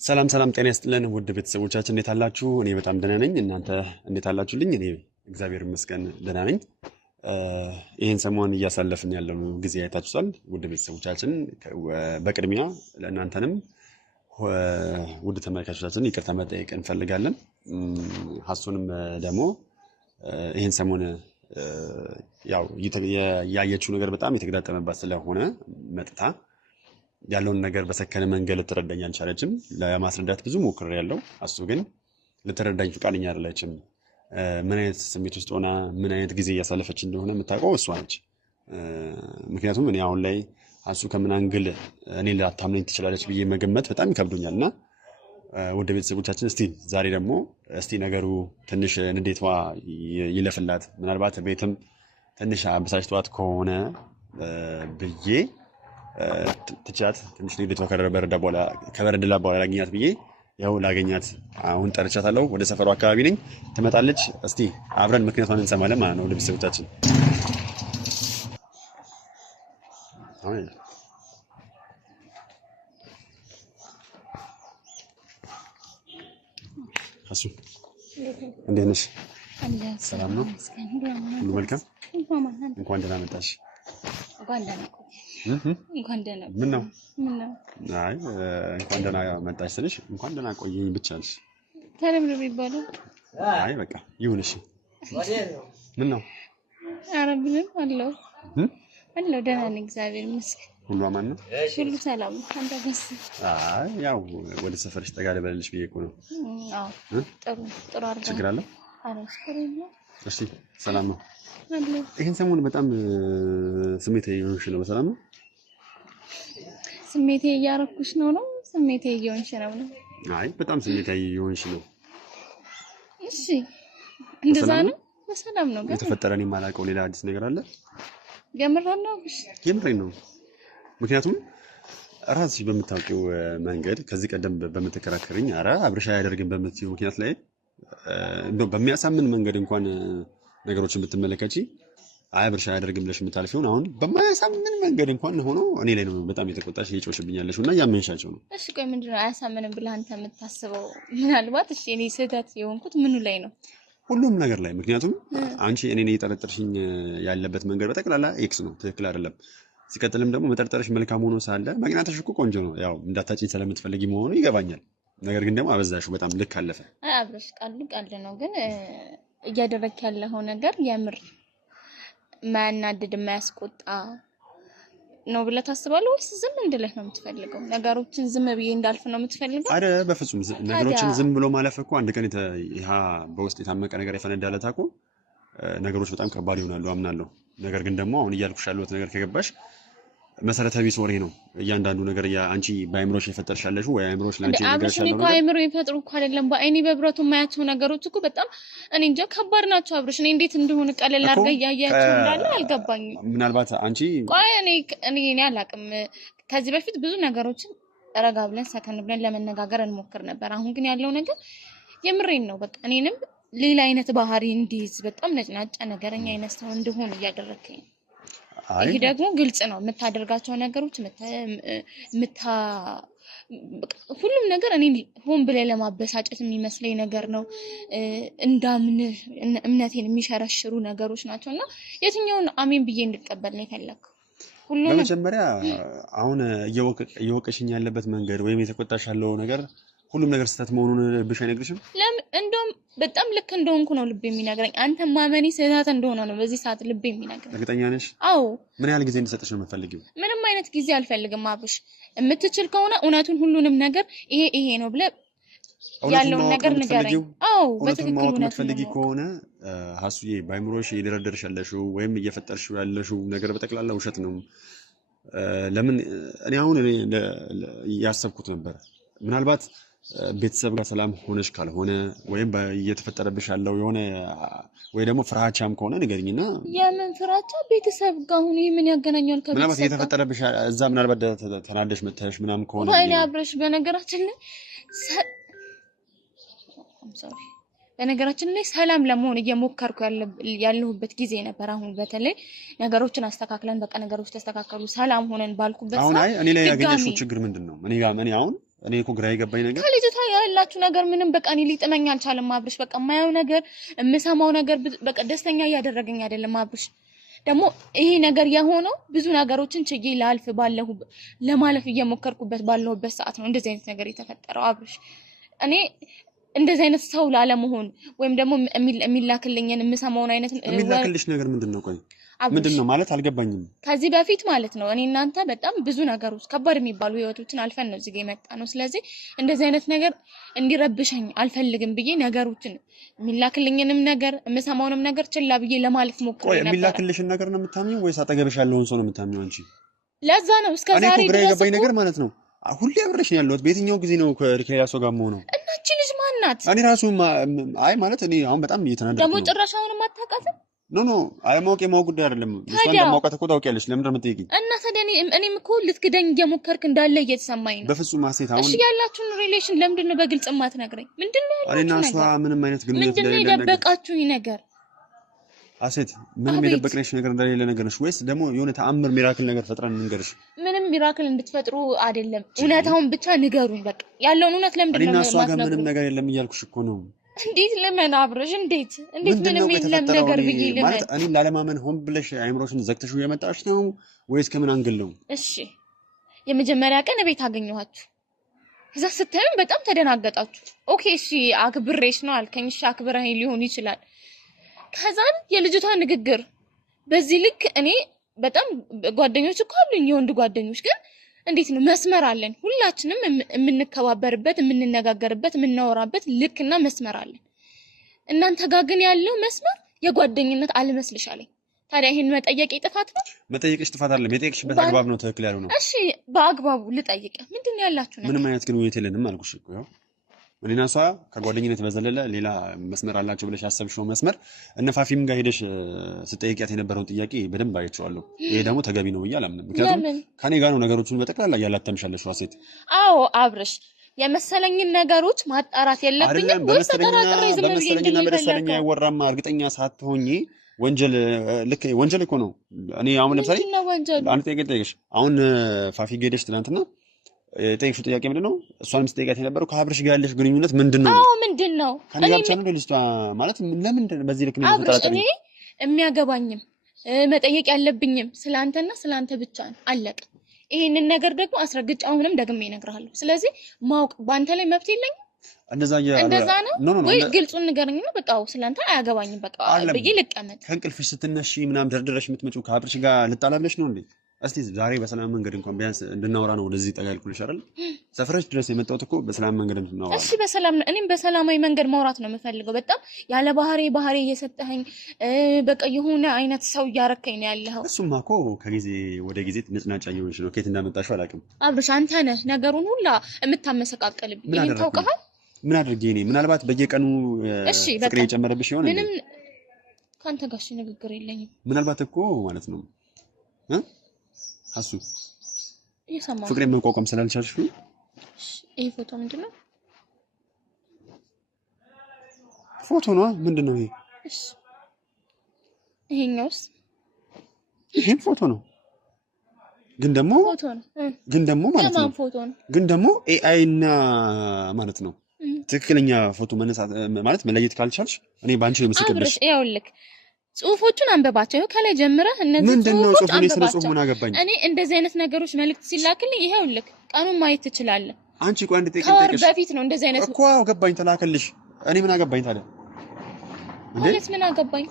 ሰላም ሰላም ጤና ይስጥልን ውድ ቤተሰቦቻችን እንዴት አላችሁ? እኔ በጣም ደህና ነኝ። እናንተ እንዴት አላችሁልኝ? እኔ እግዚአብሔር ይመስገን ደህና ነኝ። ይህን ሰሞን እያሳለፍን ያለው ጊዜ አይታችኋል ውድ ቤተሰቦቻችን። በቅድሚያ ለእናንተንም ውድ ተመልካቾቻችን ይቅርታ መጠየቅ እንፈልጋለን። ሀሱንም ደግሞ ይህን ሰሞን ያው ያየችው ነገር በጣም የተገጣጠመባት ስለሆነ መጥታ ያለውን ነገር በሰከነ መንገድ ልትረዳኝ አልቻለችም። ለማስረዳት ብዙ ሞክሬያለሁ። እሱ ግን ልትረዳኝ ፈቃደኛ አይደለችም። ምን አይነት ስሜት ውስጥ ሆና ምን አይነት ጊዜ እያሳለፈች እንደሆነ የምታውቀው እሷ ነች። ምክንያቱም እኔ አሁን ላይ እሱ ከምን አንግል እኔ ላታምነኝ ትችላለች ብዬ መገመት በጣም ይከብዶኛል። እና ወደ ቤተሰቦቻችን ዛሬ ደግሞ ነገሩ ትንሽ ንዴቷ ይለፍላት፣ ምናልባት ቤትም ትንሽ አበሳጭቷት ከሆነ ብዬ ትቻት ትንሽ ንዴቷ ከበረደላ በኋላ ላገኛት ብዬ ያው ላገኛት አሁን ጠርቻታለሁ። ወደ ሰፈሩ አካባቢ ነኝ፣ ትመጣለች። አብረን ምክንያቷን እንሰማለን ማለት ነው። ወደ ቤተሰቦቻችን እሱ እንዴት ነሽ? ሰላም ነው? ሁሉ መልካም? እንኳን ደህና መጣሽ። እንኳን ደህና ምን ነው? አይ እንኳን ደህና መጣሽ ስልሽ እንኳን ደህና ቆየኝ ብቻ ነሽ። ታዲያ የሚባለው አይ በቃ ይሁን። እሺ ምን ነው? ኧረ ምንም አለው ደህና ነኝ እግዚአብሔር ይመስገን። ሁሉ አማን ነው? ሁሉ ሰላም ነው። አንተ ጋርስ? አይ ያው ወደ ሰፈርሽ ጠጋ ልበልልሽ ብዬሽ እኮ ነው። አዎ ጥሩ አድርገህ። ችግር አለ? ኧረ ችግር የለም። እሺ ሰላም ነው? ይሄን ሰሞን በጣም ስሜቴ እየሆንሽ ነው። በሰላም ነው? ስሜቴ እያረኩሽ ነው? ስሜቴ እየሆንሽ ነው? አይ በጣም ስሜቴ እየሆንሽ ነው። እሺ እንደዛ ነው። በሰላም ነው። ግን የተፈጠረ እኔ የማላውቀው ሌላ አዲስ ነገር አለ? የምሬን ነው። ምክንያቱም ራስሽ በምታውቂው መንገድ ከዚህ ቀደም በምትከራከርኝ አብርሻ አያደርግም በምትይው ምክንያት ላይ በሚያሳምን መንገድ እንኳን ነገሮችን ብትመለከቺ አብርሻ አያደርግም ብለሽ የምታልፊውን አሁን በማያሳምን መንገድ እንኳን ሆኖ እኔ ላይ ነው በጣም የተቆጣሽ እየጮሽብኛለሽ እና ያመንሻቸው ነው። እሺ ቆይ ምንድነው አያሳምንም ብለህ አንተ የምታስበው? ምናልባት እኔ ስህተት የሆንኩት ምኑ ላይ ነው? ሁሉም ነገር ላይ። ምክንያቱም አንቺ እኔን እየጠረጠርሽኝ ያለበት መንገድ በጠቅላላ ኤክስ ነው፣ ትክክል አይደለም። ሲቀጥልም ደግሞ መጠርጠርሽ መልካም ሆኖ ሳለ መግናትሽ እኮ ቆንጆ ነው። ያው እንዳታጭኝ ስለምትፈልጊ መሆኑ ይገባኛል። ነገር ግን ደግሞ አበዛሽው፣ በጣም ልክ አለፈ። አብረሽ ቃል ነው። ግን እያደረክ ያለው ነገር የምር ማያናድድ የማያስቆጣ ነው ብለህ ታስባለህ ወይስ ዝም እንድልህ ነው የምትፈልገው? ነገሮችን ዝም ብዬ እንዳልፍ ነው የምትፈልገው? አረ በፍጹም ነገሮችን ዝም ብሎ ማለፍ እኮ አንድ ቀን በውስጥ የታመቀ ነገር የፈነዳለት እኮ ነገሮች በጣም ከባድ ይሆናሉ አምናለሁ። ነገር ግን ደግሞ አሁን እያልኩሽ ያለሁት ነገር ከገባሽ መሰረታዊ ቢስ ወሬ ነው። እያንዳንዱ ነገር አንቺ በአይምሮሽ የፈጠርሽ ያለሽው ወይ አይምሮሽ ላንቺ ነገርሽ ያለው ነው። አይምሮ ይፈጥሩ እኮ አይደለም በአይኔ በብረቱ ማያቸው ነገሮች እኮ በጣም እኔ እንጃ ከባድ ናቸው። አብርሽ እኔ እንዴት እንደሆነ ቀለል አድርገህ እያያቸው እንዳለ አልገባኝም። ምናልባት አንቺ ቆይ እኔ አላቅም። ከዚህ በፊት ብዙ ነገሮችን ረጋ ብለን ሰከን ብለን ለመነጋገር እንሞክር ነበር። አሁን ግን ያለው ነገር የምሬን ነው። በቃ እኔንም ሌላ አይነት ባህሪ እንዲይዝ በጣም ነጭናጫ ነገረኛ አይነት ሰው እንደሆነ እያደረከኝ ነው። ይሄ ደግሞ ግልጽ ነው። የምታደርጋቸው ነገሮች ሁሉም ነገር እኔ ሆን ብለህ ለማበሳጨት የሚመስለኝ ነገር ነው። እንዳምንህ እምነቴን የሚሸረሽሩ ነገሮች ናቸው እና የትኛውን አሜን ብዬ እንድቀበል ነው የፈለግከው? በመጀመሪያ አሁን እየወቀሽኝ ያለበት መንገድ ወይም የተቆጣሽ ያለው ነገር ሁሉም ነገር ስህተት መሆኑን ልብሽ አይነግርሽም? እንደውም በጣም ልክ እንደሆንኩ ነው ልብ የሚነግረኝ። አንተ ማመኔ ስህተት እንደሆነ ነው በዚህ ሰዓት ልብ የሚነግረኝ። እርግጠኛ ነሽ? አዎ። ምን ያህል ጊዜ እንድሰጥሽ ነው የምትፈልጊው? ምንም አይነት ጊዜ አልፈልግም አብርሽ። የምትችል ከሆነ እውነቱን ሁሉንም ነገር ይሄ ነው ብለህ ያለውን ነገር ንገረኝ። አዎ በትክክል እውነቱን የምትፈልጊ ከሆነ ሀሱዬ በአይምሮሽ እየደረደርሽ ያለሽው ወይም እየፈጠርሽው ያለሽው ነገር በጠቅላላ ውሸት ነው። ለምን እኔ አሁን ያሰብኩት ነበር ምናልባት ቤተሰብ ጋር ሰላም ሆነሽ ካልሆነ ወይም እየተፈጠረብሽ ያለው የሆነ ወይ ደግሞ ፍራቻም ከሆነ ንገሪኝና። የምን ፍራቻ? ቤተሰብ ጋር ሆነ ምን ያገናኛል ከቤተሰብ? ምናልባት እየተፈጠረብሽ እዛ ምናልባት ተናደሽ መተሽ ምናምን ከሆነ እኔ አብረሽ በነገራችን ላይ ሰላም ለመሆን እየሞከርኩ ያለሁበት ጊዜ ነበር። አሁን በተለይ ነገሮችን አስተካክለን በቃ ነገሮች ተስተካከሉ ሰላም ሆነን ባልኩበት አሁን እኔ ላይ ያገኘሽው ችግር ምንድነው? እኔ አሁን እኔ እኮ ግራ የገባኝ ነገር ከልጅቷ ያላችሁ ነገር ምንም በቃ እኔ ሊጥመኝ አልቻለም አብርሽ። በቃ የማየው ነገር የምሰማው ነገር በቃ ደስተኛ እያደረገኝ አይደለም አብርሽ። ደግሞ ይሄ ነገር የሆነው ብዙ ነገሮችን ችዬ ለማለፍ እየሞከርኩበት ባለሁበት ሰዓት ነው እንደዚህ አይነት ነገር የተፈጠረው አብርሽ። እኔ እንደዚህ አይነት ሰው ላለመሆን ወይም ደግሞ የሚላክልኝን የምሰማውን አይነት የሚላክልሽ ነገር ምንድነው? ቆይ ምንድነው ማለት አልገባኝም። ከዚህ በፊት ማለት ነው እኔ እናንተ በጣም ብዙ ነገሮች ከባድ የሚባሉ ህይወቶችን አልፈን ነው እዚህ ጋር የመጣ ነው። ስለዚህ እንደዚህ አይነት ነገር እንዲረብሸኝ አልፈልግም ብዬ ነገሮችን የሚላክልኝንም ነገር የምሰማውንም ነገር ችላ ብዬ ለማለፍ ሞክሬ ነበር። የሚላክልሽን ነገር ነው የምታምኚው ወይስ አጠገብሽ ያለውን ሰው ነው የምታምኚው አንቺ? ለዛ ነው እስከ ዛሬ ግራ የገባኝ ነገር ማለት ነው። ሁሌ አብረሽ ነው ያለሁት። በየትኛው ጊዜ ነው ከሌላ ሰው ጋር የምሆነው? እና እቺ ልጅ ማን ናት? እኔ ራሱ አይ ማለት እኔ አሁን በጣም እየተናደድኩ ነው። ደግሞ ጭራሻውንም አታውቃትም? ኖ አለማወቅ የማወቅ ጉዳይ አይደለም። እሷ እንደማውቃት እኮ ታውቂያለሽ። ለምን እንደምትጠይቂኝ? እና ታዲያ እኔም እኮ ልትክደኝ እየሞከርክ እንዳለ እየተሰማኝ ነው። በፍጹም ሀሴት፣ አሁን እሺ ያላችሁን ሪሌሽን ለምንድን ነው በግልጽ የማትነግረኝ? ምንድን ነው ያላችሁ እኔና እሷ ምንም አይነት ግንኙነት ምንድን ነው የደበቃችሁኝ ነገር? ሀሴት፣ ምንም የደበቅነሽ ነገር እንደሌለ ነገር ነሽ ወይስ ደግሞ የሆነ ተአምር ሚራክል ነገር ፈጥረን እንገርሽ? ምንም ሚራክል እንድትፈጥሩ አይደለም፣ እውነታውን ብቻ ንገሩኝ። በቃ ያለውን እውነት ለምንድን ነው እኔና እሷ ጋር ምንም ነገር የለም እያልኩሽ እኮ ነው። እንዴት ልመን አብረሽ? እንዴት ምንም የለም ነገር ብዬ ልመን? ማለት እኔን ላለማመን ሆን ብለሽ አይምሮሽን ዘግተሽው የመጣሽ ነው ወይስ ከምን አንግል ነው? እሺ የመጀመሪያ ቀን እቤት አገኘኋችሁ። ከዛ ስታዩኝ በጣም ተደናገጣችሁ። ኦኬ እሺ አክብሬሽ ነው አልከኝ። እሺ አክብረኸኝ ሊሆን ይችላል። ከዛን የልጅቷ ንግግር በዚህ ልክ እኔ በጣም ጓደኞች እኮ አሉኝ የወንድ ጓደኞች፣ ግን እንዴት ነው መስመር አለን ሁላችንም የምንከባበርበት የምንነጋገርበት የምናወራበት ልክና መስመር አለን። እናንተ ጋር ግን ያለው መስመር የጓደኝነት አልመስልሻለኝ። ታዲያ ይሄን መጠየቅ ጥፋት ነው? መጠየቅሽ ጥፋት አይደለም። የጠየቅሽበት አግባብ ነው ትክክል ያለው ነው። እሺ በአግባቡ ልጠይቅ። ምንድነው ያላችሁ ነገር? ምንም አይነት ግንኙነት የለንም አልኩሽ እኮ። ያው እኔና እሷ ከጓደኝነት በዘለለ ሌላ መስመር አላቸው ብለሽ ያሰብሽው መስመር እነ ፋፊም ጋር ሄደሽ ስጠይቂያት የነበረውን ጥያቄ በደንብ አይቼዋለሁ። ይሄ ደግሞ ተገቢ ነው ብዬ አላምንም። ምክንያቱም ከኔ ጋር ነው ነገሮችን በጠቅላላ እያላተምሻለሽ ሴት። አዎ አብርሽ፣ የመሰለኝን ነገሮች ማጣራት የለብኝም ወይስ ተጠራጥሬ ዝም ብዬ በመሰለኝ አይወራም። እርግጠኛ ሳትሆኚ ወንጀል እኮ ነው። እኔ አሁን ለምሳሌ አንድ ጥያቄ ልጠይቅሽ። አሁን ፋፊ ጋር ሄደሽ ትናንትና የጠየቅሽው ጥያቄ ምንድነው? እሷንም ስጠይቃት የነበረው ከአብርሽ ጋር ያለሽ ግንኙነት ምንድነው? አዎ ምንድነው? ከኔ ጋር ብቻ ነው ልጅቷ ማለት ለምንድን በዚህ ልክ ነው ተጠራጣሪ? እኔ የሚያገባኝም መጠየቅ ያለብኝም ስላንተና ስላንተ ብቻ ነው። አለቀ። ይሄንን ነገር ደግሞ አስረግጬ አሁንም ደግሜ እነግርሃለሁ። ስለዚህ ማወቅ ባንተ ላይ መብት የለኝም። እንደዛ ነው ወይ? ግልጹን ንገረኝና በቃ ስላንተ አያገባኝም በቃ ብዬ ልቀመጥ። ከእንቅልፍሽ ስትነሺ ምናምን ደርድረሽ የምትመጪው ከአብርሽ ጋር ልጣላለሽ ነው እንዴ? እስቲ ዛሬ በሰላም መንገድ እንኳን ቢያንስ እንድናወራ ነው ወደዚህ ጠጋ ያልኩልሽ አይደል? ሰፈረሽ ድረስ የመጣሁት እኮ በሰላም መንገድ እንድናወራ። እሺ በሰላም ነው። እኔም በሰላማዊ መንገድ ማውራት ነው የምፈልገው። በጣም ያለ ባህሪ እየሰጠኸኝ በቃ የሆነ አይነት ሰው እያረከኝ ነው ያለኸው። እሱማ እኮ ከጊዜ ወደ ጊዜ ንጽናጫ እየሆንሽ ነው። ከየት እንዳመጣሽው አላውቅም። አብርሽ አንተ ነህ ነገሩን ሁላ የምታመሰቃቀልብኝ። ይሄን ታውቀሃል? ምን አድርጌ እኔ? ምናልባት በየቀኑ ፍቅሬ የጨመረብሽ ይሆን? ምንም ካንተ ጋር ንግግር የለኝም። ምናልባት እኮ ማለት ነው አሱ እየሰማሁ ፍቅሬን መቋቋም ስላልቻልሽ ነው። ይሄ ፎቶ ምንድነው? ፎቶ ነው። ምንድነው ይሄ? እሺ ይሄኛውስ? ይሄም ፎቶ ነው። ግን ደግሞ ማለት ነው ፎቶ ነው። ግን ደግሞ ኤአይ እና ማለት ነው ትክክለኛ ፎቶ መነሳት ማለት መለየት ካልቻልሽ እኔ ባንቺ ነው ምስክርሽ። አብርሽ ይኸውልህ ጽሁፎቹን አንበባቸው። ከላይ ጀምረህ እነዚህ ጽሁፎች አንበባቸው። እኔ እንደዚህ አይነት ነገሮች መልእክት ሲላክልኝ ይኸውልህ ቀኑን ማየት ትችላለህ። አንቺ ቆይ አንድ ጥያቄ ከወር በፊት ነው እንደዚህ አይነት እኮ ገባኝ። ተላከልሽ። እኔ ምን አገባኝ ታዲያ? ማለት ምን አገባኝ?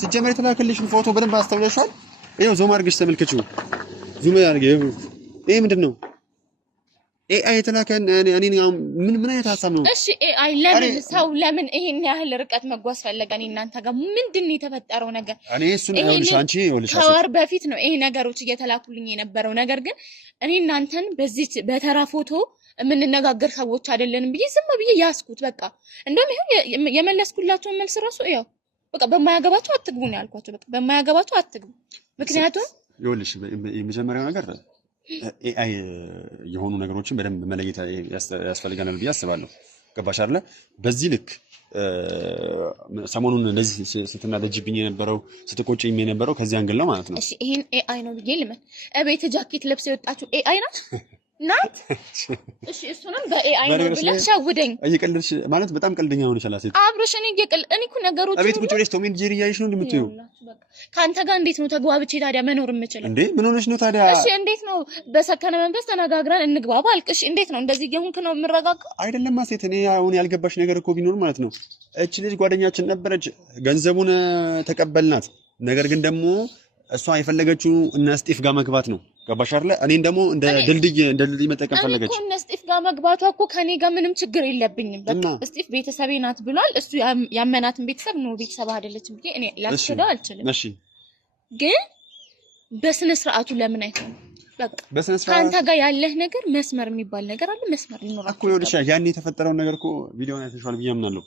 ሲጀመር የተላከልሽን ፎቶ በደንብ አስተውለሻል? ይኸው ዞም አድርገሽ ተመልከቺው። ዙም አድርገሽ ይሄ ምንድነው? ኤአይ የተላከን እኔ ምን አይነት ሐሳብ ነው? እሺ ኤአይ ለምን ይሄን ያህል ርቀት መጓዝ ፈለገ? እኔ እናንተ ጋር ምንድነው የተፈጠረው ነገር? እኔ እሱን ይኸውልሽ አንቺ ይኸውልሽ ከወር በፊት ነው ይሄ ነገሮች እየተላኩልኝ የነበረው። ነገር ግን እኔ እናንተን በዚህ በተራ ፎቶ የምንነጋገር ሰዎች አይደለንም ብዬ ዝም ብዬ ያስኩት። በቃ እንደውም ይሄን የመለስኩላቸው መልስ ራሱ ያው በቃ በማያገባቸው አትግቡ ነው ያልኳቸው። በቃ በማያገባቸው አትግቡ። ምክንያቱም ይኸውልሽ የመጀመሪያው ነገር ኤአይ የሆኑ ነገሮችን በደንብ መለየት ያስፈልጋል ብዬ አስባለሁ። ገባሽ አይደለ? በዚህ ልክ ሰሞኑን እንደዚህ ስትናደጅብኝ የነበረው ስትቆጪኝ የነበረው ከዚህ አንግል ነው ማለት ነው። እሺ ይሄን ኤአይ ነው ብዬ ልመን? እቤት ጃኬት ለብሰው የወጣችሁ ኤአይ ናት? ናት። እሺ እሱንም በኤአይ ነው ብለህ ሸውደኝ። እየቀለድሽ ማለት በጣም ቀልደኛ ሆነሽ አላሴት አብርሽ። እኔ እኮ ነገሮች አቤት ቁጭ ብለሽ ቶም ኤንድ ጄሪ እያየሽ ነው እንደምትይው። ከአንተ ጋር እንዴት ነው ተግባብቼ ታዲያ መኖር የምችለው? እንዴ ምን ሆነሽ ነው ታዲያ? እሺ እንዴት ነው በሰከነ መንፈስ ተነጋግረን እንግባባ አልክ። እሺ እንዴት ነው እንደዚህ እየሆንክ ነው የምረጋጋው? አይደለም አሴት፣ እኔ አሁን ያልገባሽ ነገር እኮ ቢኖር ማለት ነው እቺ ልጅ ጓደኛችን ነበረች፣ ገንዘቡን ተቀበልናት። ነገር ግን ደግሞ እሷ የፈለገችው እነ ስጢፍ ጋር መግባት ነው። ገባሽ አይደለ? እኔን ደግሞ እንደ ድልድይ መጠቀም ፈለገች። እኔ እኮ እነ ስጢፍ ጋር መግባቷ እኮ ከኔ ጋር ምንም ችግር የለብኝም። በቃ ስጢፍ ቤተሰቤ ናት ብሏል። እሱ ያመናትን ቤተሰብ ነው ቤተሰብ አይደለችም ብዬ እኔ ላስከዳው አልችልም። እሺ ግን በስነ ስርዓቱ ለምን አይሆንም? በቃ በስነ ስርዓቱ ከአንተ ጋር ያለህ ነገር መስመር የሚባል ነገር አለ። መስመር ሊኖር እኮ ይኸውልሽ፣ ያኔ የተፈጠረውን ነገር እኮ ቪዲዮውን አይተሽዋል ብዬ አምናለሁ።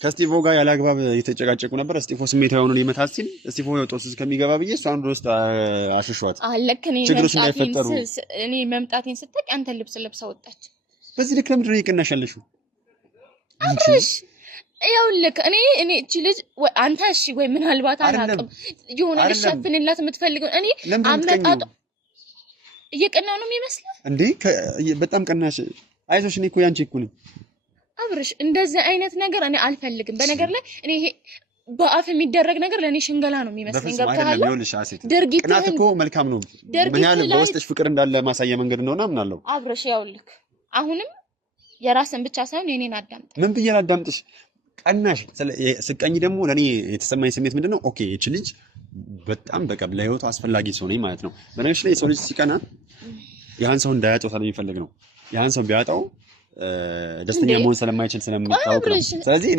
ከስቲፎ ጋር ያለ አግባብ እየተጨቃጨቁ ነበር። ስቲፎ ስሜታዊ ሆኖ ሊመታት ሲል ስቲፎ ጦስ እስከሚገባ ብዬ እሷን ውስጥ አሽሿት። አለክ እኔ መምጣቴን ስታውቅ አንተ ልብስ ለብሳ ወጣች። በዚህ ልክ ለምንድን ነው እየቀናሽ ያለሽው? አብርሽ ይኸውልህ እኔ እቺ ልጅ አንተ እሺ ወይ ምናልባት አላውቅም የሆነ ልሸፍንላት የምትፈልገው እኔ አመጣጡ እየቀናው ነው የሚመስለው እንዴ? በጣም ቀናሽ። አይዞሽ፣ እኔ እኮ ያንቺ እኮ ነኝ አብርሽ። እንደዚህ አይነት ነገር እኔ አልፈልግም። በነገር ላይ እኔ ይሄ በአፍ የሚደረግ ነገር ለኔ ሽንገላ ነው የሚመስለኝ። ገብቶሃል? ድርጊት ቅናት እኮ መልካም ነው። ምን ያህል በውስጥሽ ፍቅር እንዳለ ማሳያ መንገድ እንደሆነ አምናለሁ። አብርሽ ይኸውልህ፣ አሁንም የራስን ብቻ ሳይሆን የኔን አዳምጥ። ምን ብዬ ላዳምጥሽ? ቀናሽ ስቀኝ ደግሞ ለኔ የተሰማኝ ስሜት ምንድነው? ኦኬ እቺ ልጅ በጣም በቃ ለህይወቱ አስፈላጊ ሰው ነኝ ማለት ነው። በነገርሽ ላይ የሰው ልጅ ሲቀና ያን ሰው እንዳያጣው ስለሚፈልግ ነው። ያን ሰው ቢያጣው ደስተኛ መሆን ስለማይችል ስለምታውቅ ነው። ስለዚህ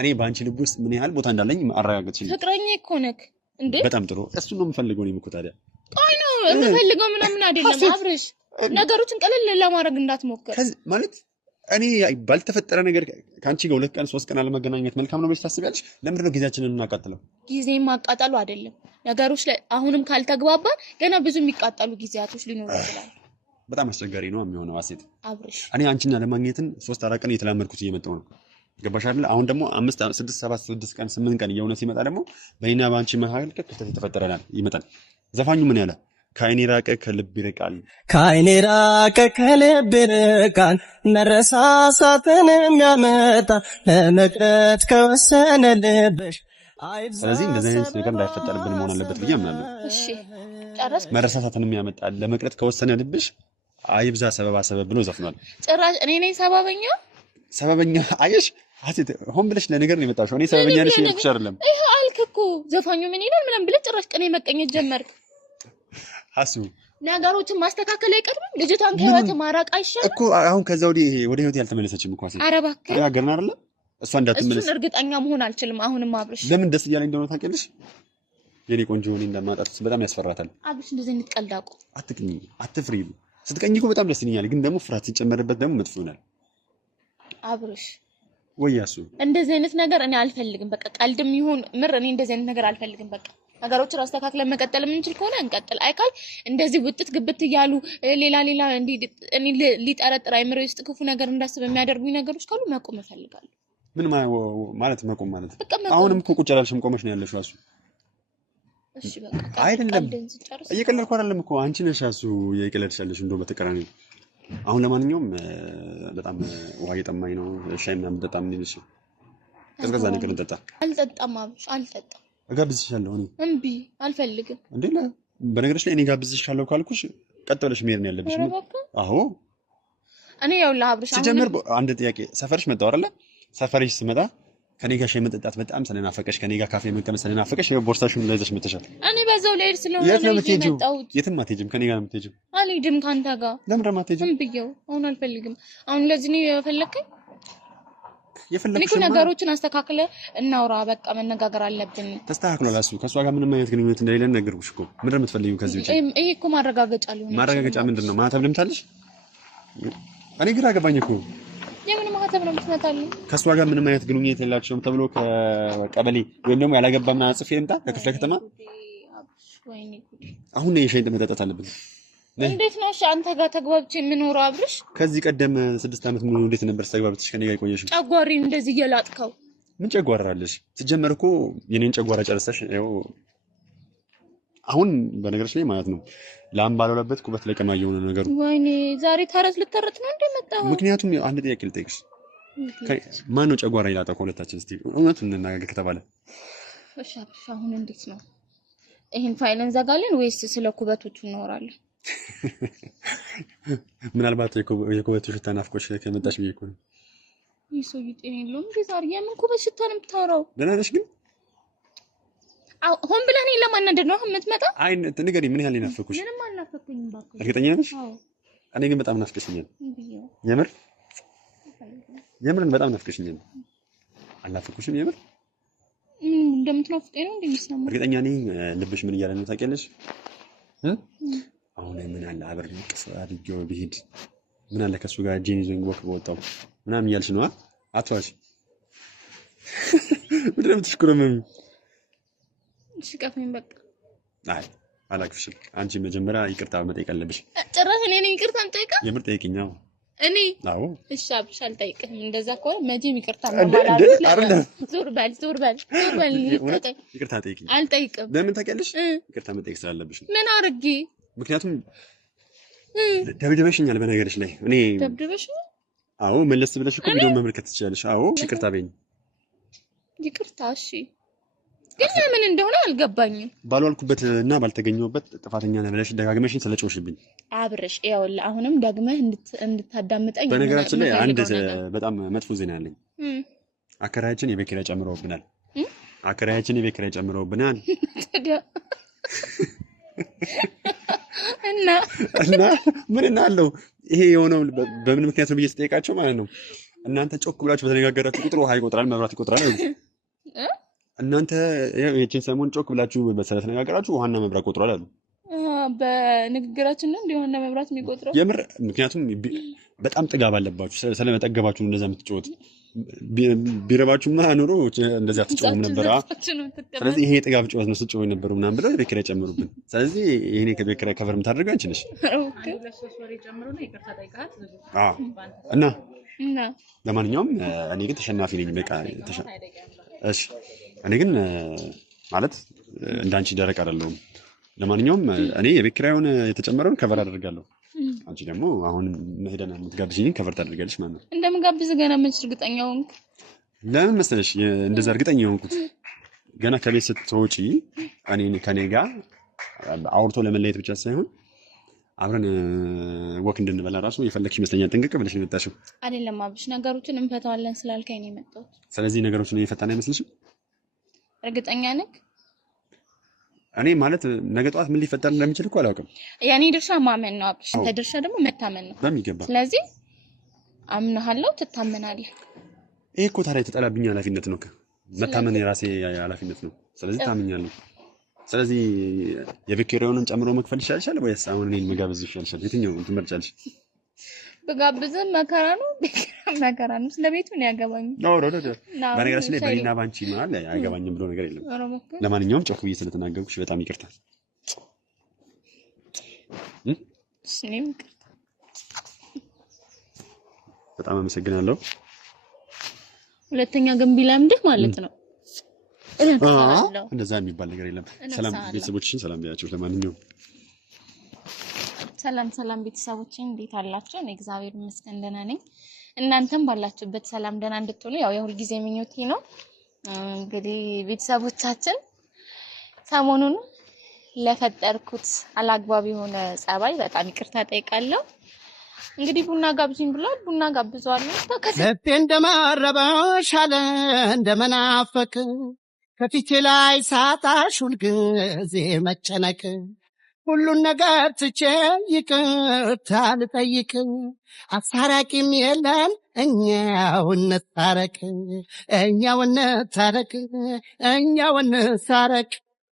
እኔ በአንቺ ልብ ውስጥ ምን ያህል ቦታ እንዳለኝ አረጋግጥልኝ። ፍቅረኛ እኮ ነክ እንዴ? በጣም ጥሩ። እሱ ነው የምፈልገው። እኔም እኮ ታዲያ ቆይ ነው የምፈልገው ምናምን አይደለም አብርሽ። ነገሮችን ቀለል ለማድረግ እንዳትሞክር ማለት እኔ ባልተፈጠረ ነገር ከአንቺ ጋር 2 ቀን 3 ቀን አለመገናኘት መልካም ነው ብለሽ ታስቢያለሽ? ለምንድን ነው ጊዜያችንን እናቃጥለው? ጊዜ ማቃጠሉ አይደለም ነገሮች ላይ አሁንም ካልተግባባን ገና ብዙ የሚቃጠሉ ጊዜያቶች ሊኖሩ ይችላል። በጣም አስቸጋሪ ነው የሚሆነው አሴት። አብርሽ እኔ አንቺን ለማግኘትን 3-4 ቀን እየተላመድኩት እየመጣሁ ነው። ገባሽ አይደል? አሁን ደግሞ 5 6 7 6 ቀን 8 ቀን እየሆነ ሲመጣ ደግሞ በእኔና በአንቺ መሀል ክፍተት የተፈጠረናል ይመጣል። ዘፋኙ ምን ያለ ከአይኔ ራቀ ከልብ ይርቃል፣ ከአይኔ ራቀ ከልብ ይርቃል፣ መረሳሳትን የሚያመጣ ለመቅረት ከወሰነ ልብሽ። ስለዚህ እንደዚህ አይነት ነገር እንዳይፈጠርብን መሆን አለበት ብዬ አምናለሁ። እሺ ጨረስኩ። መረሳሳትን የሚያመጣ ለመቅረት ከወሰነ ልብሽ አይብዛ ሰበባ ሰበብ ብሎ ዘፍኗል። ጭራሽ እኔ ነኝ ሰበበኛ። አየሽ አሴት፣ ሆን ብለሽ ለነገር ነው የመጣሽው። እኔ ሰበበኛ ነሽ እያልኩሽ አይደለም። ይሄ አልክ እኮ ዘፋኙ ምን ይላል ምናምን ብለህ ጭራሽ ቅኔ መቀኘት ጀመርክ። አሱ ነገሮችን ማስተካከል አይቀርም? ልጅቷን ከህይወት ማራቅ አይሻልም እኮ? አሁን ከዛ ወደ ህይወት ያልተመለሰችም እኮ አሴት። ኧረ እባክህ ተነጋገርን አይደለ? እሷ እንዳትመለስ እሱን እርግጠኛ መሆን አልችልም። አሁንም አብርሽ ለምን ደስ እያለኝ እንደሆነ ታውቂያለሽ? የኔ ቆንጆ ሆኔ እንደማጣት በጣም ያስፈራታል። አብርሽ እንደዚህ እንቀልዳቁ አትቅኝ፣ አትፍሪ። ስትቀኝ እኮ በጣም ደስ ይለኛል፣ ግን ደግሞ ፍርሃት ሲጨመርበት ደግሞ መጥፎ ይሆናል። አብርሽ ወያሱ እንደዚህ አይነት ነገር እኔ አልፈልግም። በቃ ቀልድም ይሁን ምር እኔ እንደዚህ አይነት ነገር አልፈልግም። በቃ ነገሮችን አስተካክለን መቀጠል የምንችል ከሆነ እንቀጥል። አይካል እንደዚህ ውጥት ግብት እያሉ ሌላ እንዲ እኔ ሊጠረጥር አይምሮ ውስጥ ክፉ ነገር እንዳስብ የሚያደርጉኝ ነገሮች ካሉ መቆም እፈልጋለሁ። ምን ማለት መቆም ማለት? አሁንም እኮ ቁጭ አላልሽም፣ ቆመሽ ነው ያለሽው። አሱ እሺ በቃ አይደለም እየቀለድኩ አይደለም እኮ አንቺ ነሽ አሱ እየቀለድሽ ያለሽ እንደው በተቀራኒ። አሁን ለማንኛውም በጣም ውሃ እየጠማኝ ነው። ሻይ ምናምን በጣም እንልሽ ቀዝቀዛ ነገር እንጠጣ። አልጠጣም አብሽ አልጠጣም። እጋብዝሻለሁ። እኔ እምቢ አልፈልግም። እንዴ በነገርሽ ላይ እኔ ጋብዝሻለሁ ካልኩሽ ቀጥ ብለሽ መሄድ ነው ያለብሽ። አዎ እኔ ያውላ አብርሽ ሲጀምር አንድ ጥያቄ ሰፈርሽ መጣው አይደለ? ሰፈርሽ ስመጣ ከኔ ጋር ሻይ መጠጣት በጣም ስለናፈቀሽ ከኔ ጋር ካፌ መቀመጥ ስለናፈቀሽ ይሄ ቦርሳሽን ይዘሽ መጥተሻል። እኔ በዛው ላይ ስለሆነ ነው የመጣሁት። የትም አትሄጂም፣ ከኔ ጋር ነው የምትሄጂው። አልሄድም ካንተ ጋር። ለምን ደግሞ አትሄጂም? ብዬው አሁን አልፈልግም። አሁን ለዚህ ነው የፈለከኝ? የፈለግሽ ነገሮችን አስተካክለ እናውራ። በቃ መነጋገር አለብን። ተስተካክሏል። እሱ ከሷ ጋር ምንም አይነት ግንኙነት እንደሌለ ነገርኩሽ እኮ። ምንድን ነው የምትፈልጊው ከዚህ ውጪ? ይሄ እኮ ማረጋገጫ ሊሆን ይችላል። ማረጋገጫ ምንድን ነው? ማህተብ ልምታለሽ? እኔ ግራ ገባኝ እኮ። የምን ማህተብ ነው የምትመታልኝ? ከሷ ጋር ምንም አይነት ግንኙነት የላቸውም ተብሎ ከቀበሌ ወይም ደግሞ ያላገባ ምናምን ጽፌ ልምጣ ከክፍለ ከተማ? አሁን ነው የሻይ መጠጣት አለብን። እንዴት ነው እሺ አንተ ጋር ተግባብቼ የምኖረው አብርሽ? ከዚህ ቀደም 6 ዓመት ሙሉ እንዴት ነበር ተግባብተሽ ከኔ ጋር የቆየሽው? ጨጓራዬን እንደዚህ እየላጥከው። ምን ጨጓራ አለሽ? ሲጀመር እኮ የኔን ጨጓራ ጨርሰሽ ያው አሁን በነገሮች ላይ ማለት ነው ላም ባልወለበት ኩበት ለቀማ እየሆነ ነገሩ። ወይኔ ዛሬ ተረት ልተረት ነው እንደመጣው። ምክንያቱም አንድ ጥያቄ ልጠይቅሽ፣ ማን ነው ጨጓራ ይላጣው ከሁለታችን? እስቲ እውነቱን እንነጋገር ከተባለ እሺ፣ አሁን እንዴት ነው? ይሄን ፋይል እንዘጋለን ወይስ ስለ ኩበቶቹ እናወራለን? ምናልባት የኩበቱ ሽታ ናፍቆሽ ከመጣሽ ብዬሽ እኮ ነው። ይህ ሰውዬ ጤና የለውም እንዴ? ዛሬ የምን ኩበት ሽታ ነው የምታወራው? ደህና ነሽ ግን? ሆን ብለህ እኔን ለማናደድ ነው የምትመጣው? አይ ንገሪኝ፣ ምን ያህል ናፈኩሽ? ምንም አልናፈኩኝም እባክህ። እርግጠኛ ነሽ? አዎ። እኔ ግን በጣም ናፍቀሽኛል። የምርን በጣም ናፍቀሽኛል። አልናፈኩሽም? የምር እንደምትናፍቀኝ ነው እንደሚሰማው። እርግጠኛ ነኝ። ልብሽ ምን እያለ ነው ታውቂያለሽ? አሁን ምን አለ አብሬ ቅፍ አድርጌው ብሄድ፣ ምን አለ ከሱ ጋር እጄን ይዞኝ ወክ በወጣው ምናምን እያልሽ ነው። አትዋሽ። ምንድን ነው የምትሽኩረመሚው? እሺ ቀፈኝ በቃ። አይ አላቅፍሽም። አንቺ መጀመሪያ ይቅርታ መጠየቅ አለብሽ። ጭራሽ እኔ ነኝ ይቅርታ የምጠይቀው? የምር ጠይቅኝ። እኔ? አዎ። እሺ አብሽ አልጠይቅህም። እንደዛ ከሆነ መቼም ይቅርታ ማለት አይደለም። ዞር በል ይቅርታ ጠይቅኝ። አልጠይቅም። ለምን ታውቂያለሽ? ይቅርታ መጠየቅ ስላለብሽ ነው። ምን አድርጌ? ምክንያቱም ደብድበሽኛል። በነገርሽ ላይ እኔ ደብድበሽኛል? አዎ። መለስ ብለሽ እኮ ቪዲዮ መመልከት ትችላለሽ። አዎ። ይቅርታ በይኝ። ይቅርታ እሺ። ግን ምን እንደሆነ አልገባኝም። ባልዋልኩበት እና ባልተገኘሁበት ጥፋተኛ ነህ ብለሽ ደጋግመሽኝ ስለጮሽብኝ አብረሽ ይኸውልህ፣ አሁንም ደግመህ እንድታዳምጠኝ። በነገራችን ላይ አንድ በጣም መጥፎ ዜና አለኝ። አከራያችን የቤት ኪራይ ጨምረውብናል። እና ምን አለው ይሄ የሆነው በምን ምክንያት ነው ብዬ ስጠይቃቸው ማለት ነው እናንተ ጮክ ብላችሁ በተነጋገራችሁ ቁጥር ውሃ ይቆጥራል፣ መብራት ይቆጥራል። እናንተ የችን ሰሞን ጮክ ብላችሁ ስለተነጋገራችሁ ውሃና መብራት ቆጥሯል አሉ። በንግግራችን ነው እንዲሆነ መብራት የሚቆጥረው የምር። ምክንያቱም በጣም ጥጋብ አለባችሁ፣ ስለመጠገባችሁ እንደዛ የምትጮት። ቢረባችሁማ ኑሮ እንደዛ አትጮህም ነበር። ስለዚህ ይሄ ጥጋብ ጮት ነው ስትጮህ ነበሩ ምናምን ብለው የቤት ኪራይ ጨምሩብን። ስለዚህ ይሄኔ ከቤት ኪራይ ከቨር የምታደርገው አንቺ ነሽ። እና ለማንኛውም እኔ ግን ተሸናፊ ነኝ። በቃ እሺ፣ እኔ ግን ማለት እንዳንቺ ደረቅ አይደለሁም። ለማንኛውም እኔ የቤት ኪራዩን የተጨመረውን ከቨር አደርጋለሁ። አንቺ ደግሞ አሁን ሄደን የምትጋብዥኝ ከቨር ታደርጋለሽ ማለት ነው። እንደምጋብዝ ገና ምን እርግጠኛ ሆንክ? ለምን መሰለሽ እንደዛ እርግጠኛ ሆንኩት? ገና ከቤት ስትወጪ ከኔ ጋር አውርቶ ለመለየት ብቻ ሳይሆን አብረን ወክ እንድንበላ ራሱ የፈለግሽ ይመስለኛል። ጥንቅቅ ብለሽ ነው የመጣሽው። አይደለም አብሽ፣ ነገሮችን እንፈታዋለን ስላልከኝ ነው የመጣሁት። ስለዚህ ነገሮችን እየፈታን አይመስልሽም? እርግጠኛ ነህ? እኔ ማለት ነገ ጠዋት ምን ሊፈጠር እንደሚችል እኮ አላውቅም። የኔ ድርሻ ማመን ነው አብሽ፣ አንተ ድርሻ ደግሞ መታመን ነው በሚገባ። ስለዚህ አምናለሁ፣ ትታመናለህ። ይሄ እኮ ታዲያ የተጠላብኝ ኃላፊነት ነው። መታመን የራሴ ኃላፊነት ነው። ስለዚህ ታምኛለሁ። ስለዚህ የቤት ኪራዩንም ጨምሮ መክፈል ይሻልሻል ወይስ አሁን እኔን መጋበዝ ይሻልሻል? የትኛውን ትመርጫለሽ? በጋብዝም መከራ ነው፣ መከራ ነው። ስለቤቱ ነው ያገባኝ። በነገራችን ላይ በእኔና ባንቺ መሀል አይገባኝም ብሎ ነገር የለም። ለማንኛውም ጮክ ብዬ ስለተናገርኩሽ በጣም ይቅርታ። በጣም አመሰግናለሁ። ሁለተኛ ግን ቢለምድህ ማለት ነው። እንደዛ የሚባል ነገር የለም። ሰላም ቤተሰቦችሽን ሰላም ብያቸው። ለማንኛውም ሰላም ቤተሰቦችን እንዴት አላችሁ? እኔ እግዚአብሔር ይመስገን ደህና ነኝ። እናንተም ባላችሁበት ሰላም ደህና እንድትሆኑ ያው የሁል ጊዜ ምኞቴ ነው። እንግዲህ ቤተሰቦቻችን ሰሞኑን ለፈጠርኩት አላግባብ የሆነ ጸባይ በጣም ይቅርታ ጠይቃለሁ። እንግዲህ ቡና ጋብዥኝ ብሏል። ቡና ጋብዘዋለሁ። ልቤ እንደማረባሽ አለ እንደመናፈቅ ከፊቴ ላይ ሳጣሽ ሁልጊዜ መጨነቅ ሁሉን ነገር ትቼ ይቅርታ ልጠይቅ አስታራቂም የለም እኛው እንታረቅ እኛው እንታረቅ እኛው እንታረቅ